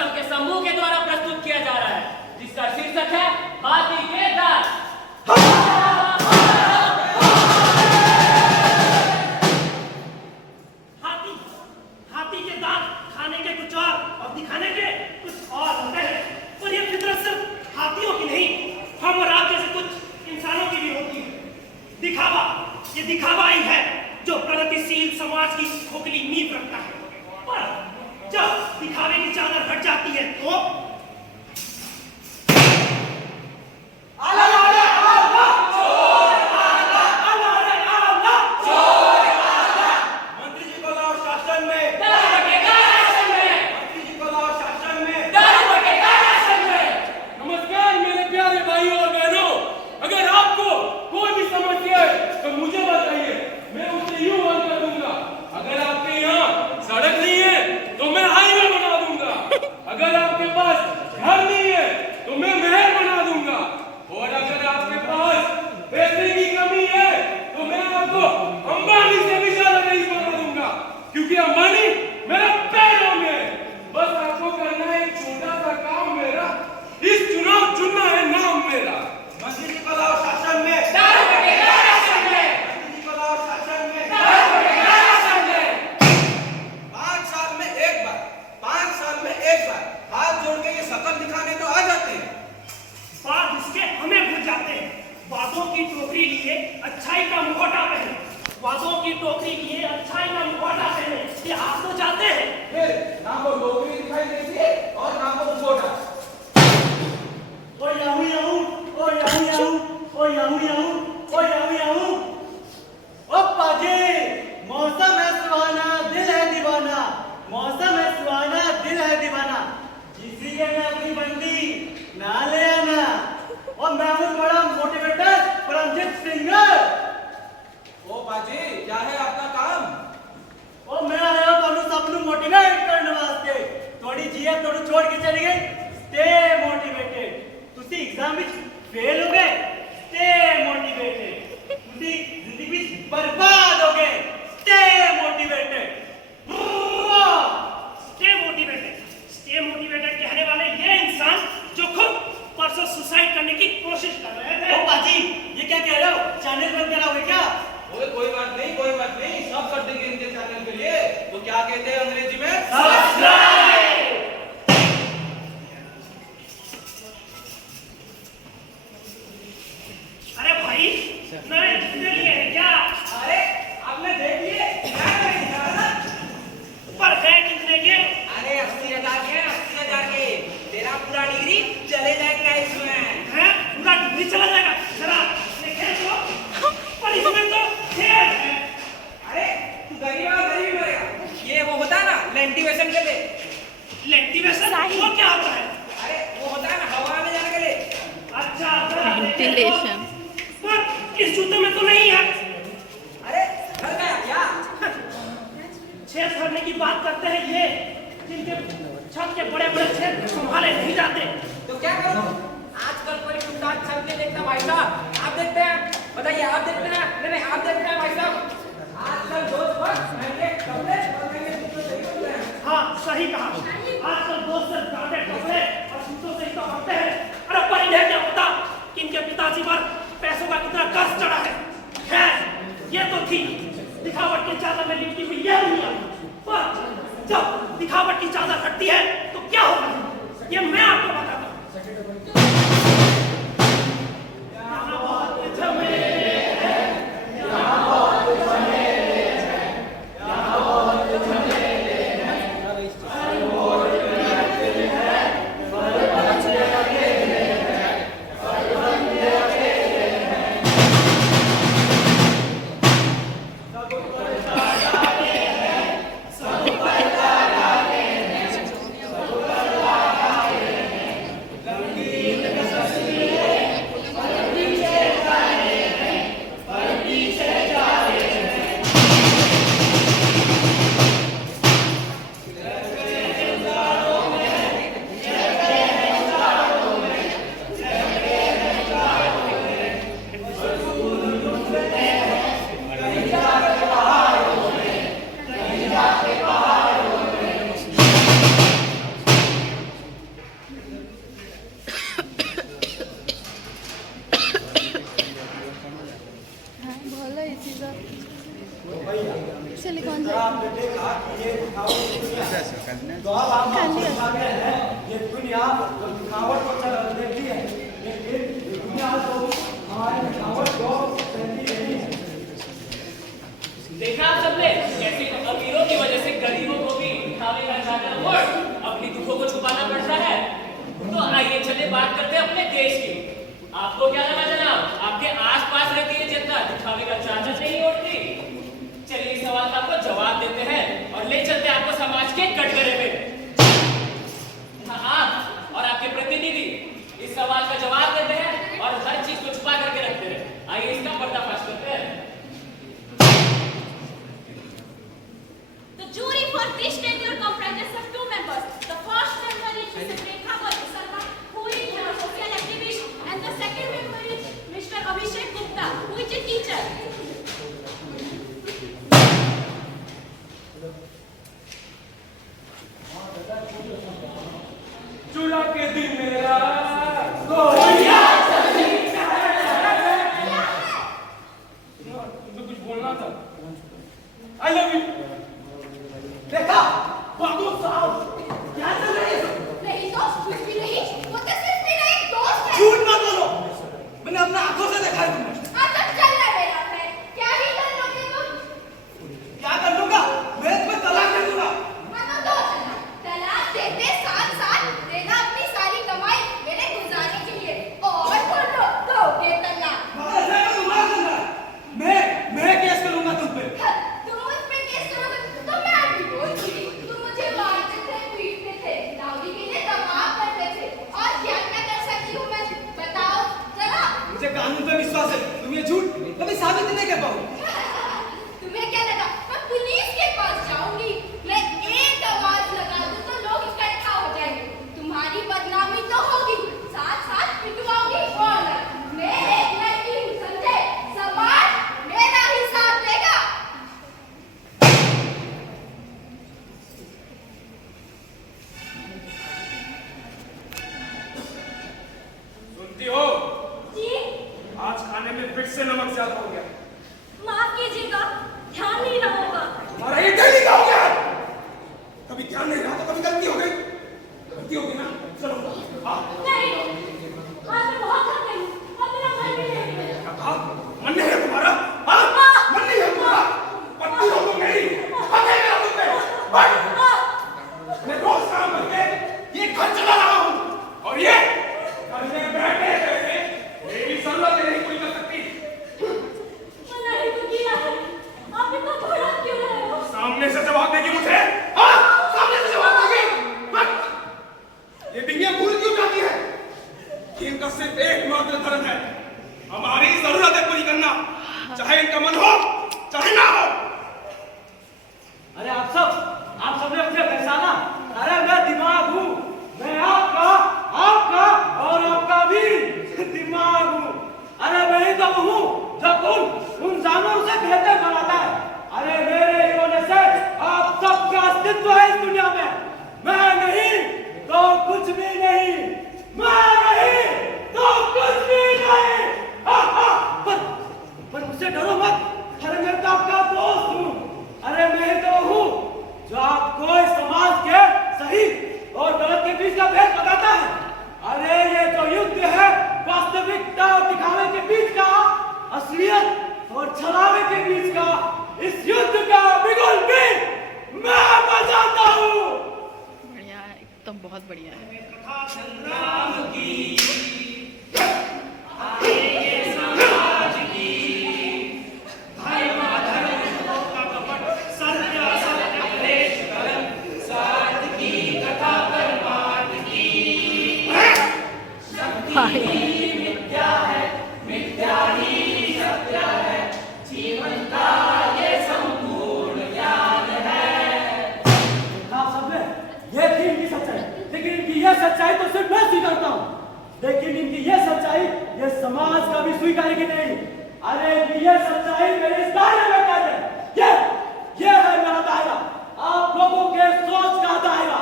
रसम के समूह के द्वारा प्रस्तुत किया जा रहा है, जिसका शीर्षक है हाथी के दांत। हाथी के दांत खाने के कुछ और दिखाने के कुछ और होते हैं, और ये फितरत सिर्फ हाथियों की नहीं, हम और आप जैसे कुछ इंसानों की भी होती है। दिखावा, ये दिखावा ही है जो प्रगतिशील समाज की खोखली नींव रखता है। पर जब दिखावे की चादर हट जाती है तो दिखावट की चादर हटती है तो क्या होगा ये मैं आपको बताता हूँ। कहा कि ये दिखावट की दुनिया है। तो अब आप समझ आ गए हैं ये दुनिया जो दिखावट को देखती है, लेकिन दुनिया तो हमारी दिखावट को देखती नहीं है। देखा आप सबने कैसे अमीरों की वजह से गरीबों को भी दिखावे का चादर ओढ़ अपनी दुखों को छुपाना पड़ता है। तो आइए चले बात करते हैं अपने देश की। आपको क्या लगा जनाब, आपके आसपास रहती है जनता दिखावे का चादर नहीं ओढ़ती? चलिए इस सवाल का आपको जवाब देते हैं और ले चलते हैं आपको समाज के कटघरे में। आप और आपके प्रतिनिधि इस सवाल का जवाब देते हैं और हर चीज को छुपा करके रखते हैं। आइए इसका पर्दाफाश करते हैं। The jury for this tenure comprises of two members. The first member is Mrs. Rekha Sarma, who is a social activist, and the second member is Mr. Abhishek Gupta, who is a teacher. चूड़ा के दिन मेरा कुछ बोलना था। I love you. देखा बाबू साहब क्या चल रही है? नहीं दोस्त, कुछ भी नहीं। वो तो सिर्फ मेरा एक दोस्त है। झूठ मत बोलो, मैंने अपने आंखों से देखा है तुम्हें। हाँ तो चल रहा मेरा है। क्या ही कर लोगे तुम? क्या कर लूंगा? मैं तुम्हें तलाक दे दूंगा। हाँ तो दो तलाक देते साथ साथ देना अपनी सारी कमाई मेरे गुजारने के लिए, और बोलो दोगे तलाक। मैं केस करूंगा तुम पे। तुम मुझ पे केस करोगे तो मैं भी बोलूंगी। तुम मुझे मारते थे, पीटते थे, दाऊदी के लिए दबाव करते थे, और क्या क्या कर सकती हूँ मैं, बताओ जरा। मुझे कानून पे विश्वास है, तुम ये झूठ कभी साबित नहीं कर पाओगे। तुम्हें क्या लगा मैं पुलिस के पास जाऊंगी? मैं एक आवाज लगा दूं तो लोग इकट्ठा हो जाएंगे, तुम्हारी बदनामी तो होगी, साथ साथ पिटवाऊंगी और मैं एक लड़की हूँ, समझे? समाज मेरा ही साथ देगा। सुनती हो? जी आज खाने में फिर से नमक ज्यादा हो गया। माफ कीजिएगा, ध्यान नहीं रहा होगा। हमारा ये डेली का हो गया। कभी ध्यान नहीं रहा तो कभी गलती हो गई। गलती होगी ना, चलो हाँ। नहीं, आज मैं बहुत थक गई हूँ, अब मेरा मन भी नहीं है। क्या कहा? मन नहीं है तुम्हारा? हाँ? मन नहीं है तुम्हारा? पत्नी हो तुम मेरी, अकेले हो तुम पे। मैं रोज काम करके ये घर चला रहा हूँ, और ये घर में बैठे बैठे मेरी जरूरत नहीं कोई कर सकती। मना ही तो किया है, आप इतना भड़क क्यों रहे हो? सामने से जवाब देगी मुझे? हाँ? सामने से जवाब देगी? बस। ये दुनिया भूल क्यों जाती है कि इनका सिर्फ एकमात्र धर्म है हमारी जरूरतें पूरी करना, चाहे इनका मन हो चाहे ना हो। अरे आप सबने मुझे पहचाना? अरे मैं दिमाग हूँ, मैं आपका और आपका भी दिमाग हूँ। अरे मैं ही तो हूँ जो उन जानवरों से बेहतर बनाता है। अरे मेरे ही होने से आप सबका अस्तित्व है इस दुनिया में। मैं नहीं तो कुछ भी नहीं, मैं नहीं तो कुछ भी नहीं। पर मुझसे डरो मत। अरे मैं तो आपका दोस्त हूँ। अरे मैं ही तो हूँ जो आपको इस समाज के सही और गलत के बीच का भेद बताता है। अरे ये जो युद्ध है वास्तविकता और दिखावे के बीच का, असलियत और छलावे के बीच का, इस युद्ध का बिगुल भी मैं बजाता हूँ। बढ़िया है, एकदम बहुत बढ़िया है। सच्चाई तो सिर्फ मैं स्वीकारता हूँ, लेकिन इनकी ये सच्चाई ये समाज का भी स्वीकारेगी नहीं। अरे ये सच्चाई मेरे इस दायरे में कैद है। ये है मेरा दायरा, आप लोगों के सोच का दायरा,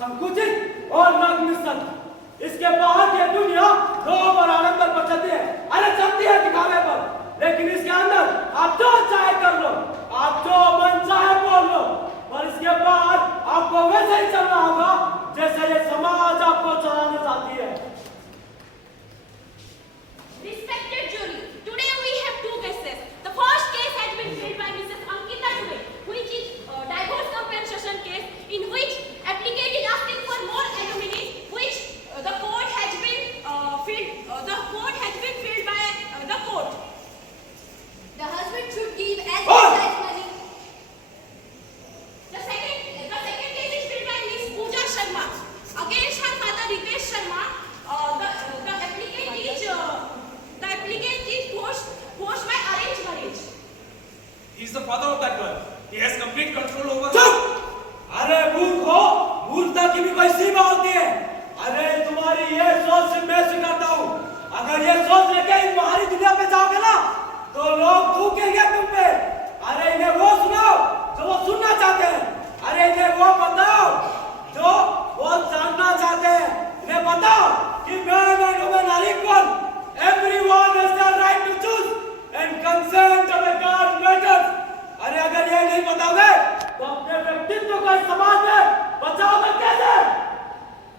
संकुचित और नग्न। इसके बाहर की दुनिया लोभ और आडंबर पर चलती है। अरे चलती है दिखावे पर, लेकिन इसके अंदर आप जो चाहे कर लो, आप जो मन चाहे बोल लो, पर आती है। Respected jury, today we have two cases. The first case has been filed by Mrs. Ankita Dubey, which is a divorce compensation case in which applicant is asking for more alimony, which the court has been filled by the court. The husband should give as much as money. The second case is filed by Miss Pooja Sharma against her father Ritesh Sharma. The applicant is forced by arranged marriage. He is the father of that girl. He has complete control over. चुप! अरे मूर्खो, मूर्खता की भी कोई सीमा होती है। अरे तुम्हारी ये सोच से मैं स्वीकारता हूँ। अगर ये सोच लेके इन बाहरी दुनिया पे जाओगे ना, तो लोग थूकेंगे तुम पे। अरे इन्हें वो सुनाओ जो वो सुनना चाहते हैं। अरे इन्हें वो बताओ जो वो जानना चाहते हैं। इन्हें बताओ कि man and woman are equal. Everyone has the right to choose and consent of a God matters. अरे अगर ये नहीं बताओगे तो अपने व्यक्तित्व को इस समाज में बचाओगे कैसे?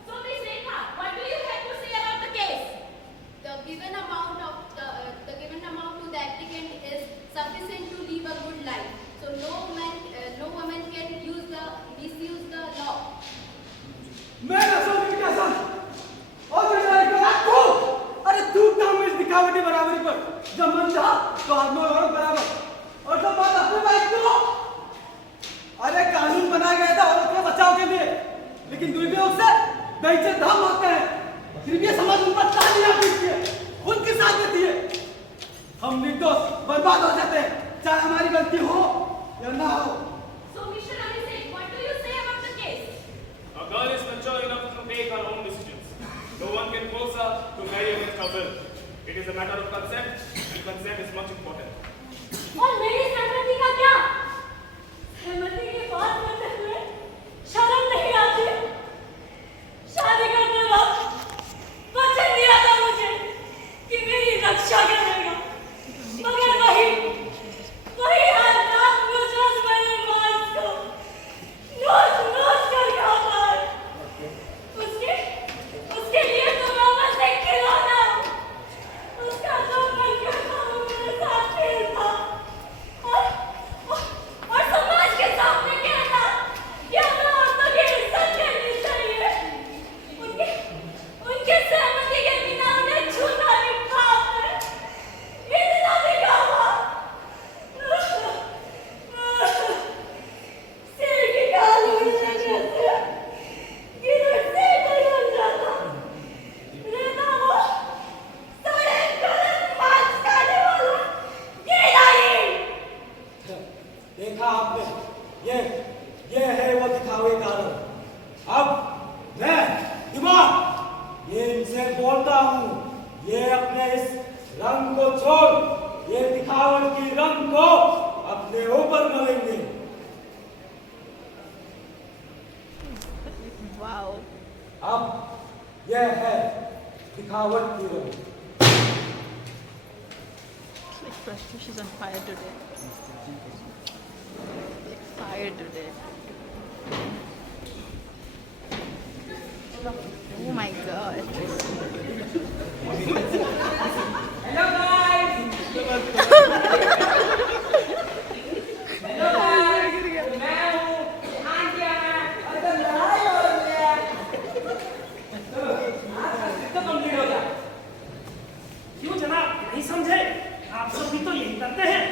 So Miss Rekha, what do you have to say about the case? The given amount to the applicant is sufficient to live a good life. So no woman can misuse the law. मेरा सोच कैसा? और बेचारे को तू, अरे तू काम में दिखावटी बराबरी पर जब मन था तो आदमी और बराबर और जब बात अपने भाई तो अरे कानून बनाया गया था औरत के बचाव के लिए, लेकिन दुर्व्यवहार से बेइज्जत धाम मारते हैं। फिर भी समाज उन पर तालियां पीटती है, उनके साथ देती है। हम निर्दोष बर्बाद हो जाते हैं, चाहे हमारी गलती हो या ना हो। So Mr. Abhishek, what do you say about the case? A girl is mature enough to take her own decisions. No one can force her to marry against her will. It is a matter of consent, and consent is much important. और मेरी सहमति का क्या? सहमति की बात करते हुए शर्म नहीं आती? शादी करते वक्त वचन दिया था मुझे कि मेरी रक्षा करेगा, मगर वही हर रात मुझे मेरे मांस को नोच कर खाता है। उसके लिए तो मैं बस एक खिलौना हूँ। उसका जो मन करता वो मेरे साथ खेलता और समाज के सामने कहता कि हमें औरतों की इज्जत करनी चाहिए। उनके सहमति के बिना उन्हें छूना भी पाप है। इतना भी क्या हुआ? सिर की गाल उड़ने से किधर से निकल जाता रहता वो सड़े गलत मांस खाने वाला गिरधारी। देखा आपने, ये है वो दिखावे कारण। अब मैं दिमाग ये इनसे बोलता हूँ, ये अपने इस रंग को छोड़, ये दिखावट की रंग को अपने ऊपर मलेंगे। वाओ, अब यह है दिखावट की रंग। like Prashtush is on fire today. Like fire today. Oh my god. Hello guys मैं हूँ आंटी और तो लड़ाई हो रही है। चलो आज तो कंप्लीट हो गया। क्यों जनाब नहीं समझे? आप सब भी तो यही करते हैं।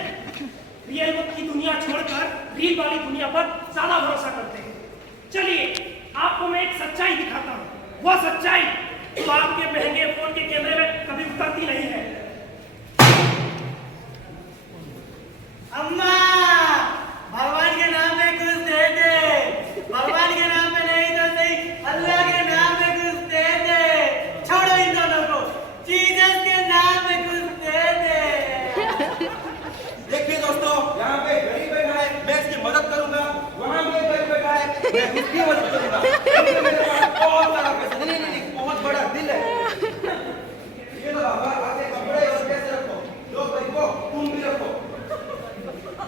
रियल वक्त की दुनिया छोड़कर रील वाली दुनिया पर ज्यादा भरोसा करते हैं। चलिए आपको मैं एक सच्चाई दिखाता हूँ। वह सच्चाई जो आपके महंगे फोन के कैमरे में कभी उतरती नहीं है। अम्मा, भगवान के नाम में कुछ दे दे। भगवान के नाम में नहीं तो सही, अल्लाह के नाम में कुछ दे दे। छोड़ो इन दोनों को, जीसस के नाम में कुछ दे दे। देखिए दोस्तों, यहाँ पे गरीब बैठा है, मैं इसकी मदद करूंगा। वहाँ पे गरीब बैठा है, मैं इसकी मदद करूंगा। क्योंकि मेरे पास बहुत सारा पैसा नहीं, बहुत बड़ा दिल है। ये लो बाबा, आगे कपड़े और पैसे रखो। लो गरीबों, तुम भी रखो।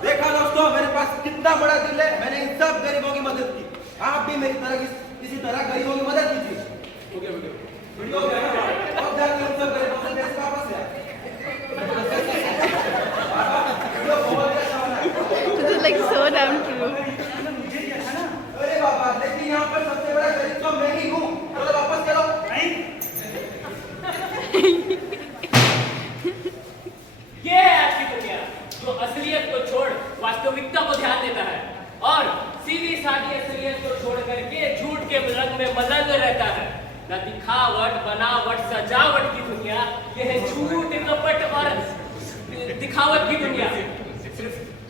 देखा दोस्तों, मेरे पास कितना बड़ा दिल है। मैंने इन सब गरीबों की मदद की। आप भी मेरी तरह इसी तरह गरीबों की मदद कीजिए। वीडियो हो गया ना, अब जाके हम सब गए वापस देश वापस है। वीडियो बहुत अच्छा बना है। This is like so damn true. मुझे दिया था ना। अरे बाबा, लेकिन यहाँ पर सबसे बड़ा गरीब तो मैं ही हूँ। चलो वापस करो। नहीं, ये है आपकी दुनिया जो असलियत को छोड़ वास्तविकता को ध्यान देता है और सीधी सादी असलियत को छोड़ करके झूठ के रंग में मलंग रहता है। न दिखावट, बनावट, सजावट की दुनिया, यह है झूठ, कपट और दिखावट की दुनिया।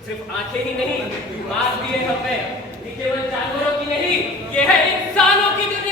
सिर्फ आंखें ही नहीं, दिमाग भी है हमें। ये केवल जानवरों की नहीं, यह है इंसानों की दुनिया।